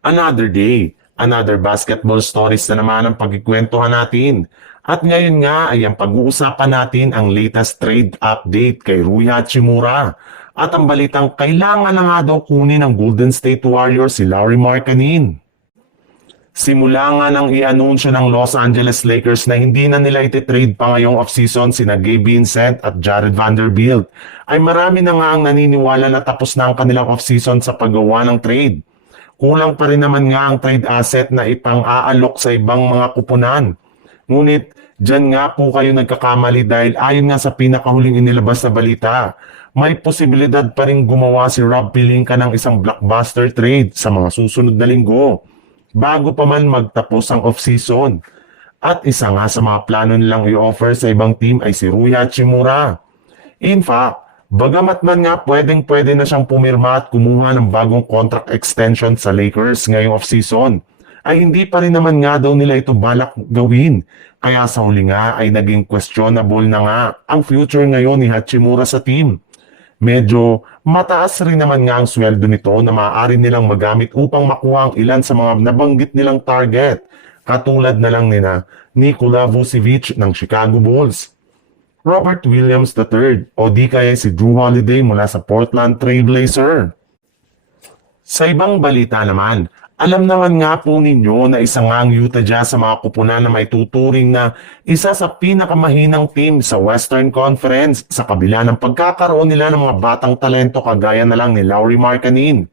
Another day, another basketball stories na naman ang pagkikwentuhan natin. At ngayon nga ay ang pag-uusapan natin ang latest trade update kay Rui Hachimura. At ang balitang kailangan na nga daw kunin ng Golden State Warriors si Lauri Markkanen. Simula nga nang i-anunsyo ng Los Angeles Lakers na hindi na nila ititrade pa ngayong offseason sina Gabe Vincent at Jared Vanderbilt, ay marami na nga ang naniniwala na tapos na ang kanilang offseason sa paggawa ng trade. Kulang pa rin naman nga ang trade asset na ipang-aalok sa ibang mga kupunan. Ngunit dyan nga po kayo nagkakamali dahil ayon nga sa pinakahuling inilabas na balita, may posibilidad pa rin gumawa si Rob Pelinka ng isang blockbuster trade sa mga susunod na linggo bago pa man magtapos ang off-season. At isa nga sa mga plano nilang i-offer sa ibang team ay si Rui Hachimura. In fact, bagamat man nga pwedeng-pwede na siyang pumirma at kumuha ng bagong contract extension sa Lakers ngayong off-season, ay hindi pa rin naman nga daw nila ito balak gawin. Kaya sa huli nga ay naging questionable na nga ang future ngayon ni Hachimura sa team. Medyo mataas rin naman nga ang sweldo nito na maaari nilang magamit upang makuha ang ilan sa mga nabanggit nilang target, katulad na lang nina Nikola Vucevic ng Chicago Bulls, Robert Williams III o di kaya si Jrue Holiday mula sa Portland Trail Blazers. Sa ibang balita naman, alam naman nga po ninyo na isa nga ang Utah Jazz sa mga kupunan na may tuturing na isa sa pinakamahinang team sa Western Conference sa kabila ng pagkakaroon nila ng mga batang talento kagaya na lang ni Lauri Markkanen.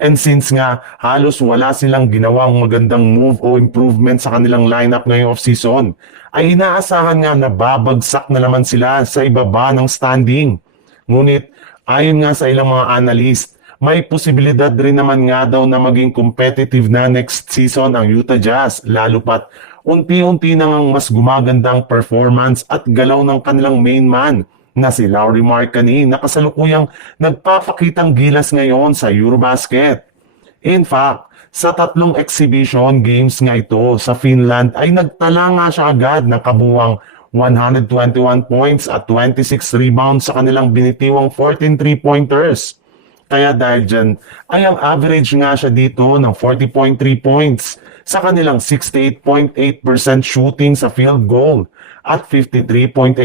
And since nga halos wala silang ginawang magandang move o improvement sa kanilang lineup ngayong offseason, ay inaasahan nga na babagsak na naman sila sa ibaba ng standing. Ngunit ayon nga sa ilang mga analyst, may posibilidad rin naman nga daw na maging competitive na next season ang Utah Jazz, lalo pat unti-unti nang mas gumagandang performance at galaw ng kanilang main man na si Lauri Markkanen na kasalukuyang nagpapakitang gilas ngayon sa Eurobasket. In fact, sa 3 exhibition games nga ito sa Finland ay nagtala nga siya agad ng kabuwang 121 points at 26 rebounds sa kanilang binitiwang 14 3-pointers. Kaya dahil dyan, ay ang average nga siya dito ng 40.3 points sa kanilang 68.8% shooting sa field goal at 53.8%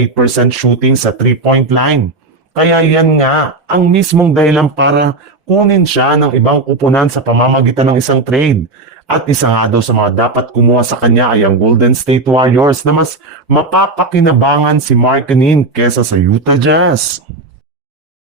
shooting sa 3-point line. Kaya yan nga ang mismong dahilan para kunin siya ng ibang kupunan sa pamamagitan ng isang trade. At isa nga daw sa mga dapat kumuha sa kanya ay ang Golden State Warriors na mas mapapakinabangan si Markkanen kesa sa Utah Jazz.